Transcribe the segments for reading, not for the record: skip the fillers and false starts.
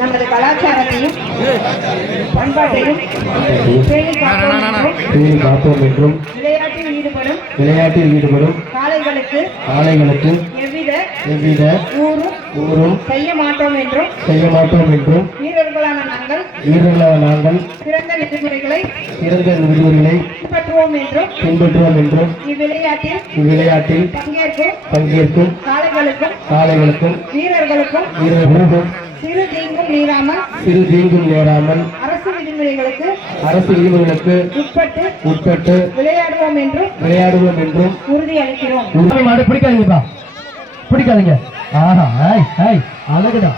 நமது கலாச்சாரத்தையும் பண்பாட்டையும் பேணிக் காப்போம் என்றும் விளையாட்டில் ஈடுபடும் காளைகளுக்கு எவ்வித ஊரும் செய்ய மாட்டோம் என்றும் வீரர்களான நாங்கள் சிறந்த விதிமுறைகளை பின்பற்றுவோம் என்றும் இவ்விளையாட்டில் பங்கேற்கும் காளைகளுக்கும் வீரர்களுக்கும் சிறு தீங்கும் நேராமல் அரசு விதிமுறைகளுக்கு உட்பட்டு விளையாடுவோம் என்றும் உறுதி அளிக்கிறோம். பிடிக்காதீங்க. ஆஹா அழகுடா.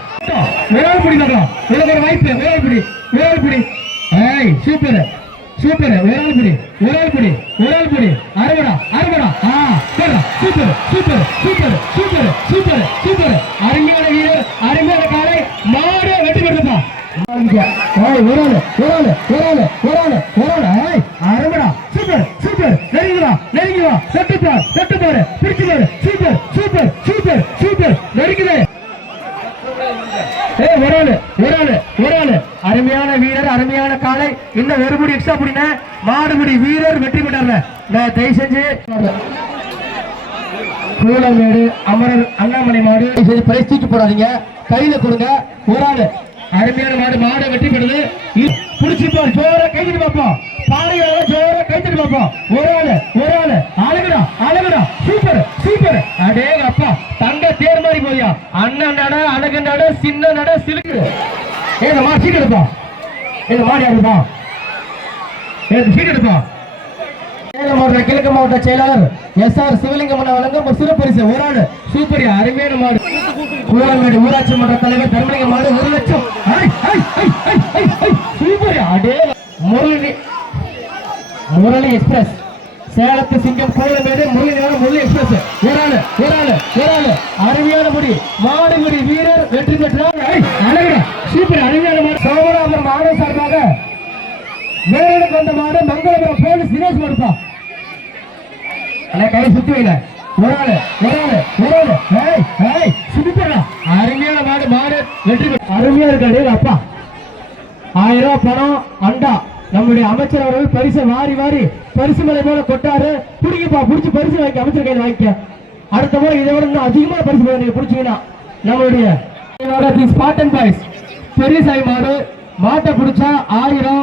விரால் பிடிக்கலாம். இதுக்கு ஒரு வாய்ப்பு. விரால் பிடி. சூப்பர் விரால் பிடி. அருமடா. சூப்பர். அருமையான வீரர், அருமையான காலை, மாடு வெற்றி பெற்றப்பா. அருமடா. சூப்பர். நெருங்கிவா. தட்டுப்பாரு. பிடிச்சுப்பாரு. சூப்பர். நெருங்குது. ஒரு ஆளு அருமையான வீரர், அருமையான காலை. இந்த ஒரு முடி எக்ஸ்ட்ரா புடின மாடுபடி வீரர் வெற்றி பெற்றார். தயவு செஞ்சு கூலமேடு அமரர் அண்ணாமலை மாடு பிரைஸ் தூக்கி போடாதீங்க, கையில கொடுங்க. ஒரு ஆளு அருமையான மாடு வெற்றி பெறுது. புடிச்சுப்பார். ஜோர கைதிட்டு பார்ப்போம். பாறையோட ஜோர கைதிட்டு பார்ப்போம். ஒரு ஆளு அழகுடா. சூப்பர். அடே அப்பா, தங்க தேர் மாதிரி போயா. அண்ணன் நட, அழகு நட, சின்ன நட, சிலுக்கு. ஏங்க மா சீட் எடுப்பா. கிழக்கு மாவட்ட செயலாளர் எஸ்.ஆர். சிவலிங்கம் வழங்கும் ஒரு சிறப்பு பரிசு. ஒரு ஆளு சூப்பர், அருமையான மாடு. கூலமேடு ஊராட்சி மன்ற தலைவர் தர்மலிங்க மாடு 1 லட்சம். சூப்பர். அடே முரளி எக்ஸ்பிரஸ், சேலத்து சிங்கம் கூலமேடு முரளி எக்ஸ்பிரஸ். ஒரு ஆளு அருமையான முடி மாடுமுடி வீரர் வெற்றி பெற்றார். அழகுடா. சூப்பர், அருமையான மாடு. சோமராபுரம் மாடு சார்பாக வேலுக்கு வந்த மாடு மங்களபுரம் போலீஸ் தினேஷ் மாடுப்பா. கை சுத்தி வைல. ஒரு ஆளு சுத்திப்பா. அருமையான மாடு வெற்றி பெற்ற அருமையா இருக்காரு அப்பா. 1000 ரூபாய் பணம் அண்டா. நம்முடைய அமைச்சர் அவர்கள் பரிசு வாரி பரிசு மலை போல கொட்டாரு. புடிச்சு பரிசு வாங்கி அமைச்சர் கையில் வாங்கிக்க. அடுத்த முறை இதை விட இன்னும் அதிகமான பரிசு நீங்க பிடிச்சீங்கன்னா நம்மளுடைய ஸ்பாட்டன் பாய்ஸ் பெரிய சாய் மாடு. மாட்டை பிடிச்சா 1000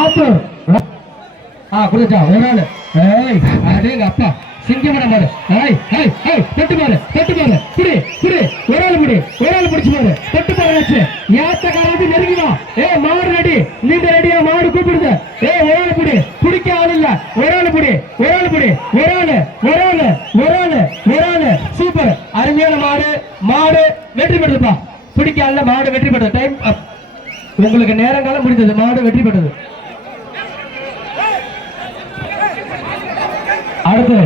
ஆத்தூர் கொடுத்தா. ஒரு ஆளு அதேங்க அப்பா சிங்கமன மாடு. தட்டு பாரு. புடி. ஒரு ஆளு பிடிச்சு பாரு. தட்டு பாரு. ஏத்தக்காரத்து நெருங்கிவா. மாடு ரெடி. நீங்க ரெடியா? மாடு கூப்பிடுது. ஒரு ஆளு புடி. பிடிக்க ஆள் இல்ல. ஒரு ஆளு புடி. ஒரு ஆளு சூப்பர், அருமையான மாடு வெற்றி பெற்றதுப்பா. பிடிக்க ஆள் மாடு வெற்றி பெற்றது. டைம் உங்களுக்கு நேரங்காலம் முடிந்தது. மாடு வெற்றி பெற்றது. அடுத்து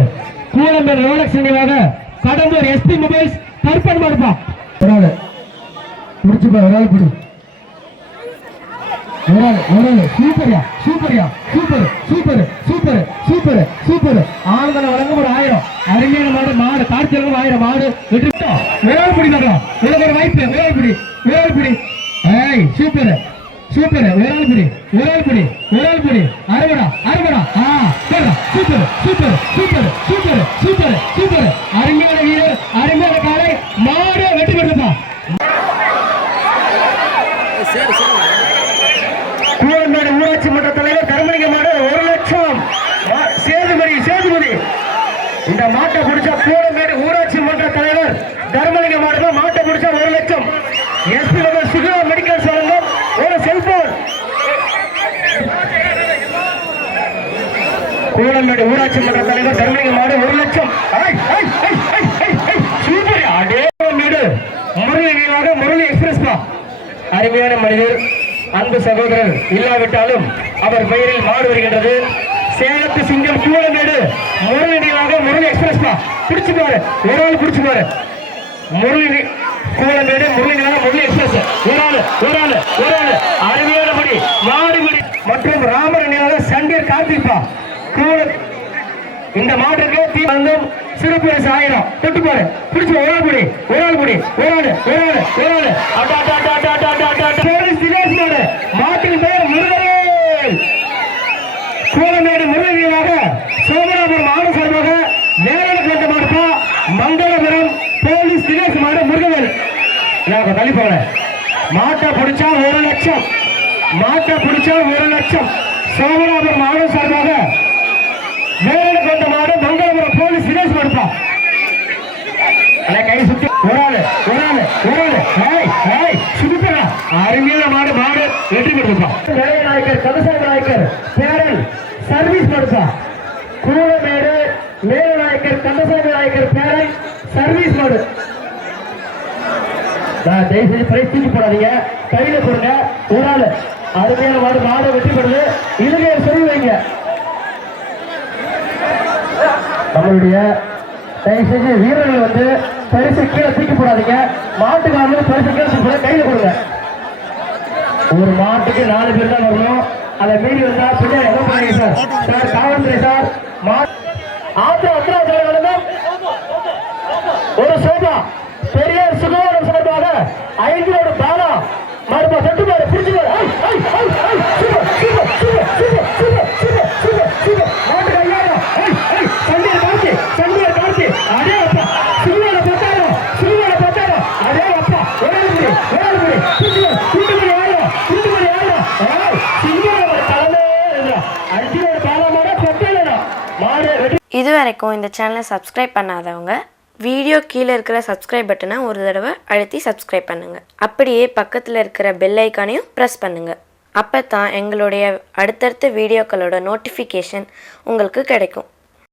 கூலம்பேடு ரோலக்ஸ் நினைவாக கடம்பூர் எஸ்பி மொபைல்ஸ் கருப்பன் மாடுப்பா. ஒரு ஆளு பிடிச்சுப்பா. ஒரு ஆளு பிடி. சூப்பர். ஆண்களை வழங்கும் ஒரு 1000. அருமையான மாடு காட்சியலும் 1000 மாடு வெற்றி. விரால் பிடி பார்க்கலாம். உனக்கு ஒரு வாய்ப்பு. விரால் பிடி. சூப்பர். விரால் பிடி. அருமடா. சூப்பர். அருமையான வீரர், அருமையான காலை, மாடு வெற்றி பெற்றப்பா. கூலமேடு ஊராட்சி மன்ற தலைவர் தர்மலிங்க மாடு 1 லட்சம். சேதுமதி இந்த மாட்டை பிடிச்சா கூலமேடு ஊராட்சி மன்ற தலைவர் தர்மலிங்க மாடு மாட்டை பிடிச்சா 1 லட்சம். எஸ்பி சுகா மெடிக்கல் வழங்கும் ஒரு செல்போன். கூலமேடு ஊராட்சி மன்ற தலைவர் தர்மலிங்க மாடு 1 லட்சம். சூப்பர். அடே முரளி எக்ஸ்பிரஸ் பா. அருமையான மனிதர், அன்பு சகோதரர் இல்லாவிட்டாலும் அவர் பெயரில் மாடு வருகின்றது. சேலத்து சிங்கம் கூலமேடு முரளி எக்ஸ்பிரஸ் பா. பிடிச்சு பாரு. ஒரு ஆள் பிடிச்சு பாரு. முரளி கூலமேடு முரளி எக்ஸ்பிரஸ். ஒரு ஆளு அருமையான மாடுபடி மற்றும் ராமர் நினைவாக சண்டீர் கார்த்திப்பா. இந்த மாட்டுக்கு தீ வந்தும் சிறப்பு 1000. தொட்டு பாரு. பிடிச்சு ஒரு ஆள் பிடி. போலீஸ் தினேஷ் மாடு மாட்டின் பெயர் முருகவேல். கோலமேடு முருகவீராக சோமநாதபுரம் மாடு சார்பாக நேரலுக்கு வந்த மாடுப்பா. மங்களபுரம் போலீஸ் தினேஷ் மாடு முருகவேல். தள்ளி போல மாட்டை பிடிச்சா 1 லட்சம். மாட்டை பிடிச்சா 1 லட்சம். சோமநாதபுரம் மாடு சார்பாக நேரலுக்கு வந்த மாடு மங்களபுரம் போலீஸ் தினேஷ் மாடுப்பா. கை சுத்தி அருமையான மாடு வெற்றி கொடுப்பா. நாயக்கர் கந்தசாமி நாயக்கர் பேரன் சர்வீஸ் மாடுப்பா. கூலமேடு மேலநாயக்கர் கந்தசாமி நாயக்கர் பேரன் சர்வீஸ் மாடு. தயவு செஞ்சு பிரைஸ் தூக்கி போடாதீங்க, கையில கொடுங்க. ஒரு ஆள் அருமையான மாடு வெற்றி பெறுது. இலங்கையை சொல்லி வைங்க. நம்மளுடைய தயவு செஞ்சு வீரர்கள் வந்து பரிசு கீழே தூக்கி போடாதீங்க. மாட்டுக்காரர்கள் பரிசு கீழே தூக்கி போட கையில கொடுங்க. ஒரு மாட்டுக்கு 4 பேர் தான் வரணும். அதை மீறி வந்தா பின்னாடி என்ன பண்ணுங்க சார்? சார் காவல்துறை சார் ஒரு சோபா பெரியார் சுகவாரம் சார்பாக 5 ரோடு பாலா மறுபா செட்டு பாரு பிடிச்சு மாட்டுக்கு 5000. சண்டியர் கார்த்தி அதே அப்பா சுகவார பத்தாரம் அதே அப்பா வேளாண்மை குண்டுமணி ஆயிரம் இது வரைக்கும் இந்த சேனலை சப்ஸ்கிரைப் பண்ணாதவங்க வீடியோ கீழே இருக்கிற சப்ஸ்கிரைப் பட்டனை ஒரு தடவை அழுத்தி சப்ஸ்கிரைப் பண்ணுங்கள். அப்படியே பக்கத்தில் இருக்கிற பெல் ஐக்கானையும் ப்ரெஸ் பண்ணுங்கள். அப்போ தான் எங்களுடைய அடுத்தடுத்த வீடியோக்களோட நோட்டிஃபிகேஷன் உங்களுக்கு கிடைக்கும்.